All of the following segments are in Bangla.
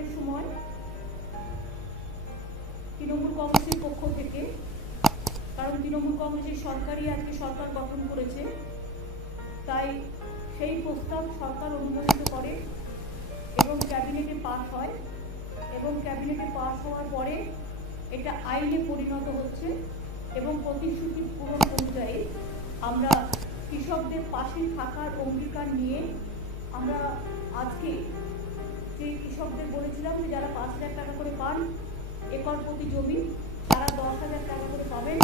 নির্বাচনের সময় তৃণমূল কংগ্রেসের পক্ষ থেকে, কারণ তৃণমূল কংগ্রেসের সরকারই আজকে সরকার গঠন করেছে, তাই সেই প্রস্তাব সরকার অনুমোদিত করে এবং ক্যাবিনেটে পাস হয় এবং ক্যাবিনেটে পাস হওয়ার পরে এটা আইনে পরিণত হচ্ছে এবং প্রতিশ্রুতি পূরণ অনুযায়ী আমরা কৃষকদের পাশে থাকার অঙ্গীকার নিয়ে আমরা আজকে যে কৃষকদের বলেছিলাম যে যারা 5,000 টাকা করে পান একর প্রতি জমি, তারা 10,000 টাকা করে পাবেন,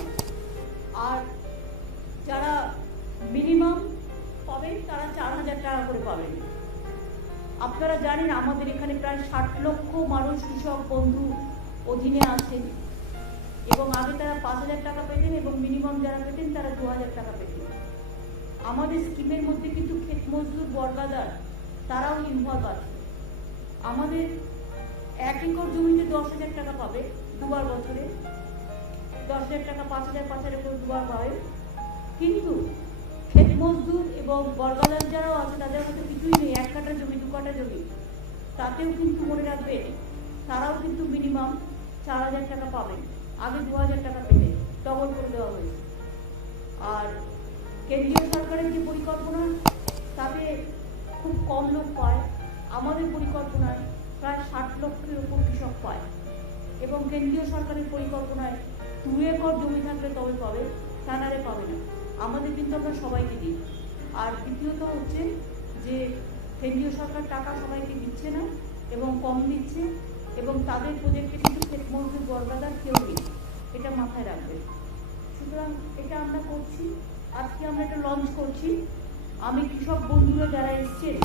আর যারা মিনিমাম পাবেন তারা 4,000 টাকা করে পাবেন। আপনারা জানেন আমাদের এখানে প্রায় 60 লক্ষ মানুষ কৃষক বন্ধু অধীনে আছেন এবং আগে তারা 5,000 টাকা পেতেন এবং মিনিমাম যারা পেতেন তারা 2,000 টাকা পেতেন। আমাদের স্কিমের মধ্যে কিন্তু ক্ষেত মজদুর বর্গাদার তারাও ইনভলভ আছে। আমাদের 1 একর জমিতে 10,000 টাকা পাবে দুবার বছরে, 10,000 টাকা 5,000 করে দুবার পাবে, কিন্তু ক্ষেত মজদুর এবং বর্গাদার যারাও আছে তাদের মধ্যে কিছুই নেই, 1 কাঠা জমি 2 কাঠা জমি, তাতেও কিন্তু মনে রাখবেন তারাও কিন্তু মিনিমাম 4,000 টাকা পাবেন। আগে 2,000 টাকা পেতে ডবল করে দেওয়া হয়েছে। আর কেন্দ্রীয় সরকারের যে পরিকল্পনা তাতে খুব কম লোক পায়, আমাদের পরিকল্পনায় প্রায় 60 লক্ষের উপর কৃষক পায় এবং কেন্দ্রীয় সরকারের পরিকল্পনায় 2 একর জমি থাকলে তবে পাবে, তা নাহলে পাবে না। আমাদের কিন্তু আমরা সবাইকে দিই। আর দ্বিতীয়ত হচ্ছে যে কেন্দ্রীয় সরকার টাকা সবাইকে দিচ্ছে না এবং কম দিচ্ছে এবং তাদের প্রজেক্টে কিন্তু ক্ষেত মজদুর বর্গাদার কেউ নেই, এটা মাথায় রাখবেন। সুতরাং এটা আমরা করছি, আজকে আমরা এটা লঞ্চ করছি। আমি কৃষক বন্ধুরা যারা এসছেন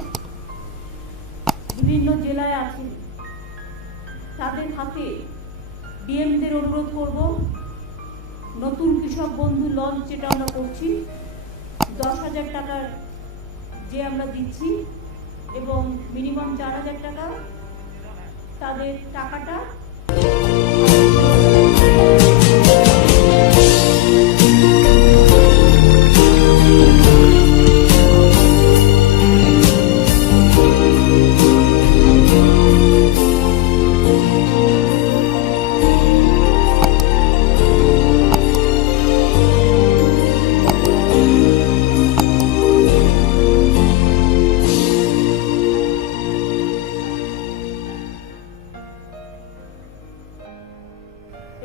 বিভিন্ন জেলায় আছেন তাদের হাতে ডিএমদের অনুরোধ করব, নতুন কৃষক বন্ধু লঞ্চ যেটা আমরা করছি 10,000 টাকার যে আমরা দিচ্ছি এবং মিনিমাম 4,000 টাকা, তাদের টাকাটা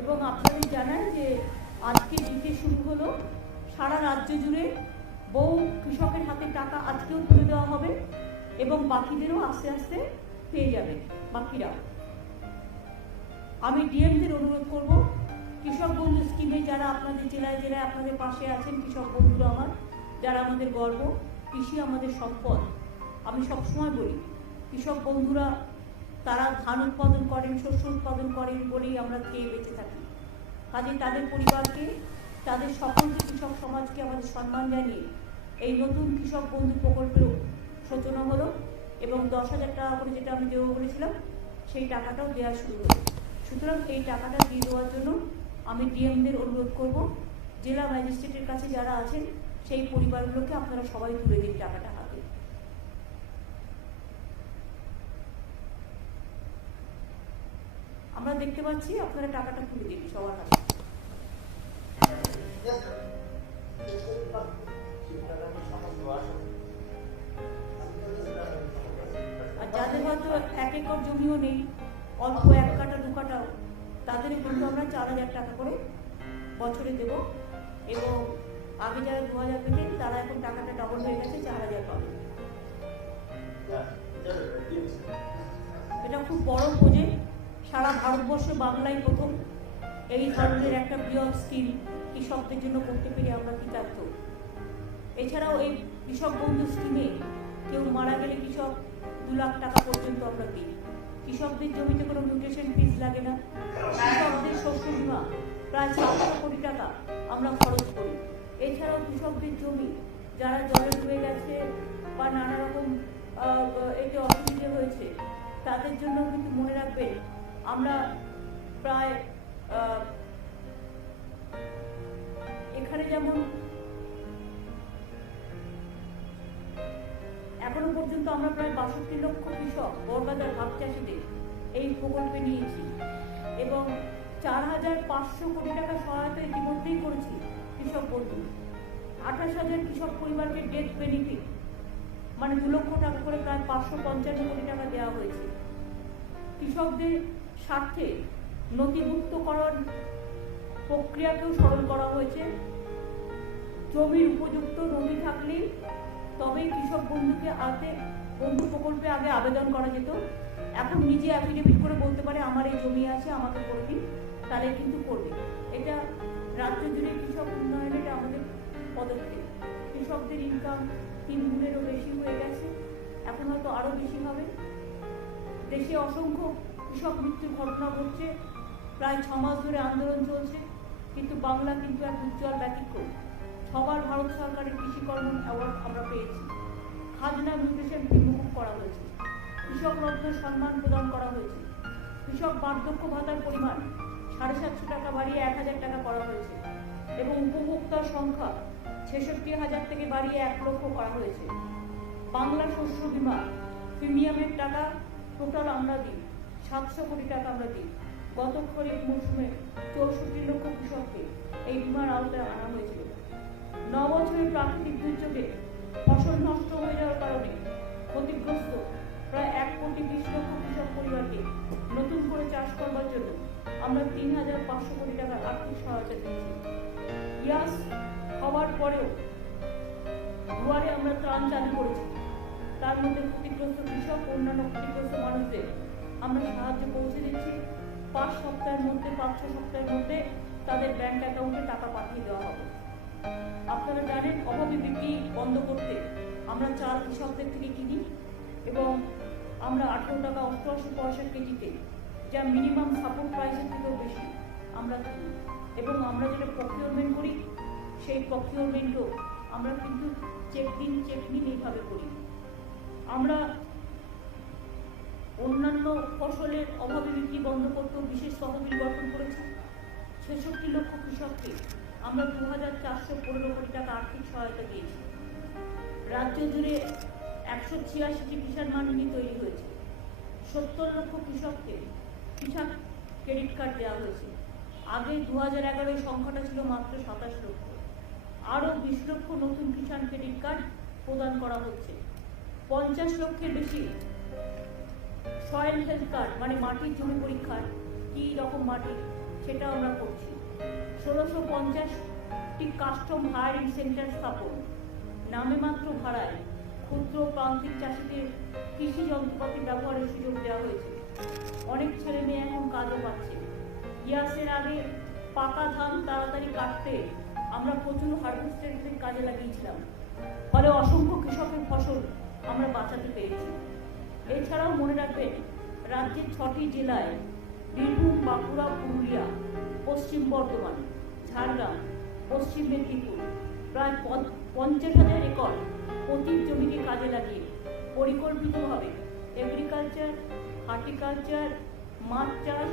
এবং আপনাদের জানান যে আজকে দিতে শুরু হলো, সারা রাজ্য জুড়ে বহু কৃষকের হাতে টাকা আজকেও তুলে দেওয়া হবে এবং বাকিদেরও আস্তে আস্তে পেয়ে যাবে বাকিরাও। আমি ডিএমদের অনুরোধ করব, কৃষক বন্ধু স্কিমে যারা আপনাদের জেলায় জেলায় আপনাদের পাশে আছেন কৃষক বন্ধুরা আমার, যারা আমাদের গর্ব, কৃষি আমাদের সম্পদ। আমি সবসময় বলি কৃষক বন্ধুরা তারা ধান উৎপাদন করেন, শস্য উৎপাদন করেন বলেই আমরা খেয়ে বেঁচে থাকি। কাজে তাদের পরিবারকে, তাদের সকলকে, কৃষক সমাজকে আমাদের সম্মান জানিয়ে এই নতুন কৃষক বন্ধু প্রকল্পেরও সূচনা হলো এবং 10,000 টাকা করে যেটা আমি দেবো বলেছিলাম সেই টাকাটাও দেওয়া শুরু হলো। সুতরাং এই টাকাটা দিয়ে দেওয়ার জন্য আমি ডিএমদের অনুরোধ করব, জেলা ম্যাজিস্ট্রেটের কাছে যারা আছেন সেই পরিবারগুলোকে আপনারা সবাই তুলে দিন টাকাটা হাতে। আমরা দেখতে পাচ্ছি আপনারা টাকাটা তুলে দিন সবার হাতে। আর যাদের হয়তো 1 একর জমিও নেই, অল্প 1 কাঠা 2 কাঠাও, তাদের কিন্তু আমরা 4,000 টাকা করে বছরে দেব এবং আগে যারা 2,000 পেতেন তারা এখন টাকাটা ডবল হয়ে গেছে, 4,000 পাবে। এটা খুব বড় প্রজেক্ট, সারা ভারতবর্ষে বাংলায় প্রথম এই ধরনের একটা বৃহৎ স্কিম কৃষকদের জন্য করতে পেরে আমরা কৃতার্থ। এছাড়াও এই কৃষক বন্ধু স্কিমে কেউ মারা গেলে কৃষক 2 লাখ টাকা পর্যন্ত আমরা দিই। কৃষকদের জমিতে কোনো মিউটেশন ফিজ লাগে না। কৃষকদের শস্য বীমা প্রায় 700 কোটি টাকা আমরা খরচ করি। এছাড়াও কৃষকদের জমি যারা জলে ডুবে গেছে বা নানা রকম এতে অসুবিধে হয়েছে তাদের জন্য কিন্তু মনে রাখবেন আমরা প্রায় এখানে যেমন এখনো পর্যন্ত আমরা প্রায় 62 লক্ষ কৃষক বর্গাদার ভাগ চাষীদের এই প্রকল্পে নিয়েছি এবং 4,500 কোটি টাকা সহায়তা ইতিমধ্যেই করেছি কৃষক বন্ধু। 28,000 কৃষক পরিবারকে ডেথ বেনিফিট মানে 2 লক্ষ টাকা করে প্রায় 555 কোটি টাকা দেওয়া হয়েছে। কৃষকদের স্বার্থে নথিভুক্তকরণ প্রক্রিয়াকেও সরল করা হয়েছে। জমির উপযুক্ত নথি থাকলেই তবেই কৃষক বন্ধু প্রকল্পে আগে আবেদন করা যেত। এখন নিজে অ্যাফিডেভিট করে বলতে পারে আমার এই জমি আছে, আমাকে করে দিন, তাহলে কিন্তু করবে। এটা রাজ্য জুড়ে কৃষক উন্নয়নের আমাদের পদক্ষেপ। কৃষকদের ইনকাম 3 গুণেরও বেশি হয়ে গেছে, এখন হয়তো আরও বেশি হবে। দেশে অসংখ্য কৃষক মৃত্যুর ঘটনা ঘটছে, প্রায় 6 মাস ধরে আন্দোলন চলছে, কিন্তু বাংলা কিন্তু এক উজ্জ্বল ব্যতিক্রম। 6 বার ভারত সরকারের কৃষিকর্ম অ্যাওয়ার্ড আমরা পেয়েছি। খাজনা মিউটেশন বিমুখ করা হয়েছে, কৃষক রত্ন সম্মান প্রদান করা হয়েছে, কৃষক বার্ধক্য ভাতার পরিমাণ 750 টাকা বাড়িয়ে 1,000 টাকা করা হয়েছে এবং উপভোক্তার সংখ্যা 66,000 থেকে বাড়িয়ে 1 লক্ষ করা হয়েছে। বাংলা শস্য বীমা প্রিমিয়ামের টাকা টোটাল আমরা দিই 700 কোটি টাকা আমরা দিই। গত খরিফ মৌসুমে 64 লক্ষ কৃষককে এই বীমার আওতায় আনা হয়েছিল। 9 বছরের প্রাকৃতিক দুর্যোগে ফসল নষ্ট হয়ে যাওয়ার কারণে ক্ষতিগ্রস্ত প্রায় 1,20,00,000 কৃষক পরিবারকে নতুন করে চাষ করবার জন্য আমরা 3,500 কোটি টাকার আর্থিক সহায়তা দিচ্ছি। ইয়াস হওয়ার পরেও দুয়ারে আমরা ত্রাণ চালু করেছি। তার মধ্যে ক্ষতিগ্রস্ত কৃষক অন্যান্য ক্ষতিগ্রস্ত মানুষদের আমরা সাহায্য পৌঁছে দিচ্ছি। 5 সপ্তাহের মধ্যে 5-6 সপ্তাহের মধ্যে তাদের ব্যাংক অ্যাকাউন্টে টাকা পাঠিয়ে দেওয়া হবে। আপনারা জানেন অভাবী বিক্রি বন্ধ করতে আমরা চাল কৃষকদের থেকে কিনি এবং আমরা 18 টাকা 88 পয়সা কেজিতে, যা মিনিমাম সাপোর্ট প্রাইসের থেকেও বেশি আমরা কিনি এবং আমরা যেটা প্রকিউরমেন্ট করি সেই প্রকিউরমেন্টও আমরা কিন্তু চেক দিন এইভাবে করি। আমরা অন্যান্য ফসলের অভাবী বিক্রি বন্ধ করতেও বিশেষ তহবিল গঠন করেছি। 66 লক্ষ কৃষককে আমরা 2,415 কোটি টাকা আর্থিক সহায়তা দিয়েছি। রাজ্য জুড়ে 186টি কিষাণ মান্ডি তৈরি হয়েছে। 70 লক্ষ কৃষককে কিষাণ ক্রেডিট কার্ড দেওয়া হয়েছে। আগে 2011 সংখ্যাটা ছিল মাত্র 27 লক্ষ। আরও 20 লক্ষ নতুন কিষাণ ক্রেডিট কার্ড প্রদান করা হচ্ছে। 50 লক্ষের বেশি সয়েল হেলথ কার্ড মানে মাটির জমি পরীক্ষার কী রকম মাটি সেটা আমরা করছি। 1650টি কাস্টম হায়ারিং সেন্টার স্থাপন, নামে মাত্র ভাড়ায় ক্ষুদ্র প্রান্তিক চাষিদের কৃষি যন্ত্রপাতি ব্যবহারের সুযোগ দেওয়া হয়েছে। অনেক ছেলে মেয়ে এখন কাজও পাচ্ছে। ইয়াসের আগে পাকা ধান তাড়াতাড়ি কাটতে আমরা প্রচুর হারভেস্টারের কাজে লাগিয়েছিলাম, ফলে অসংখ্য কৃষকের ফসল আমরা বাঁচাতে পেরেছি। এছাড়াও মনে রাখবেন রাজ্যের 6টি জেলায় বীরভূম, বাঁকুড়া, পুরুলিয়া, পশ্চিম বর্ধমান, ঝাড়গ্রাম, পশ্চিম মেদিনীপুর প্রায় 50,000 একর পতিত জমিকে কাজে লাগিয়ে পরিকল্পিতভাবে এগ্রিকালচার, হর্টিকালচার, মাছ চাষ,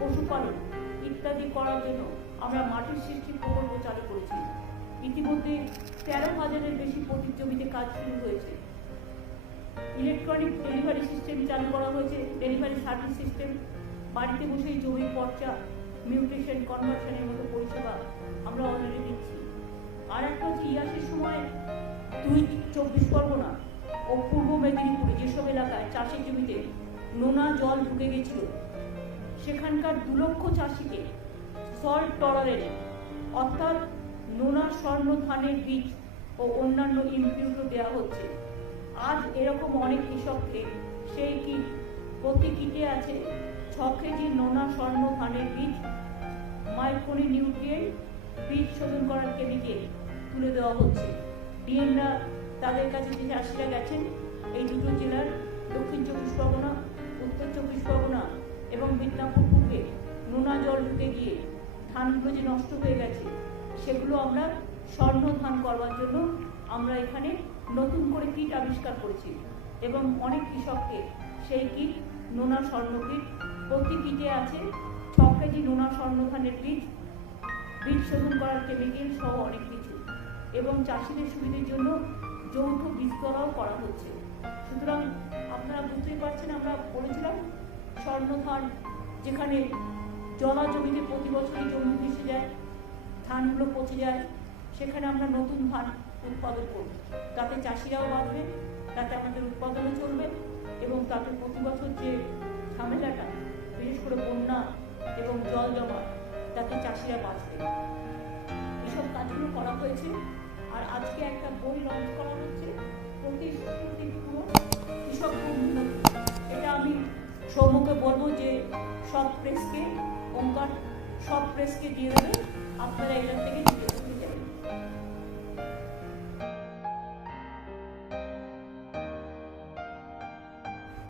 পশুপালন ইত্যাদি করার জন্য আমরা মাটির সৃষ্টি প্রকল্প চালু করেছি। ইতিমধ্যে 13,000-এর বেশি পতিত জমিতে কাজ শুরু হয়েছে। ইলেকট্রনিক ডেলিভারি সিস্টেম চালু করা হয়েছে, ডেলিভারি সার্ভিস সিস্টেম। বাড়িতে বসেই জমির পর্চা, মিউটেশন, কনভার্সনের মতো পরিষেবা আমরা অলরেডি দিচ্ছি। আর একটা হচ্ছে ইয়াসের সময় 24 পরগনা ও পূর্ব মেদিনীপুরে যেসব এলাকায় চাষের জমিতে নোনা জল ঢুকে গেছিল সেখানকার 2 লক্ষ চাষিকে সল্ট টলারেন্ট অর্থাৎ নোনা স্বর্ণ ধানের বীজ ও অন্যান্য ইনপুটও দেওয়া হচ্ছে। আজ এরকম অনেক কৃষককে সেই কিট, প্রতি কিটে আছে 6 কেজি নোনা স্বর্ণ ধানের বীজ, মাইক্রোনি নিউট্রিয়েন্ট, বীজ শোধন করার কেমিক্যাল তুলে দেওয়া হচ্ছে। ডিএমরা তাদের কাছে যে চাষিরা গেছেন এই দুটো জেলার দক্ষিণ 24 পরগনা, উত্তর 24 পরগনা এবং মিদনাপুর পূর্বে নোনা জল ঢুকে গিয়ে ধানগুলো যে নষ্ট হয়ে গেছে সেগুলো আমরা স্বর্ণ ধান করবার জন্য আমরা এখানে নতুন করে কিট আবিষ্কার করেছি এবং অনেক কৃষককে সেই কিট নোনা স্বর্ণ কিট, প্রতি কিটে আছে 6 কেজি নোনা স্বর্ণ ধানের বীজ, বীজ শোধন করার কেমিক্যাল সহ অনেক কিছু এবং চাষিদের সুবিধের জন্য যৌথ বীজতলাও করা হচ্ছে। সুতরাং আপনারা বুঝতেই পারছেন আমরা বলেছিলাম স্বর্ণধান, যেখানে জলা জমিতে প্রতি বছরই জমি ভেসে যায়, ধানগুলো পচে যায়, সেখানে আমরা নতুন ধান উৎপাদন করব। তাতে চাষিরাও বাঁচবে, তাতে আমাদের উৎপাদনও চলবে এবং তাতে প্রতি বছর যে ঝামেলাটা, বিশেষ করে বন্যা এবং জল জমা, তাতে চাষিরা বাঁচবে। এসব কাজগুলো করা হয়েছে। আর আজকে একটা বই লঞ্চ করা হচ্ছে, প্রতিশ্রুতি পূরণ কৃষক বন্ধু। এটা আমি সৌম্যকে বলবো যে সব প্রেসকে, ওঙ্কার সব প্রেসকে দিয়ে দেবে, আপনারা এটার থেকে নিতে যাবেন।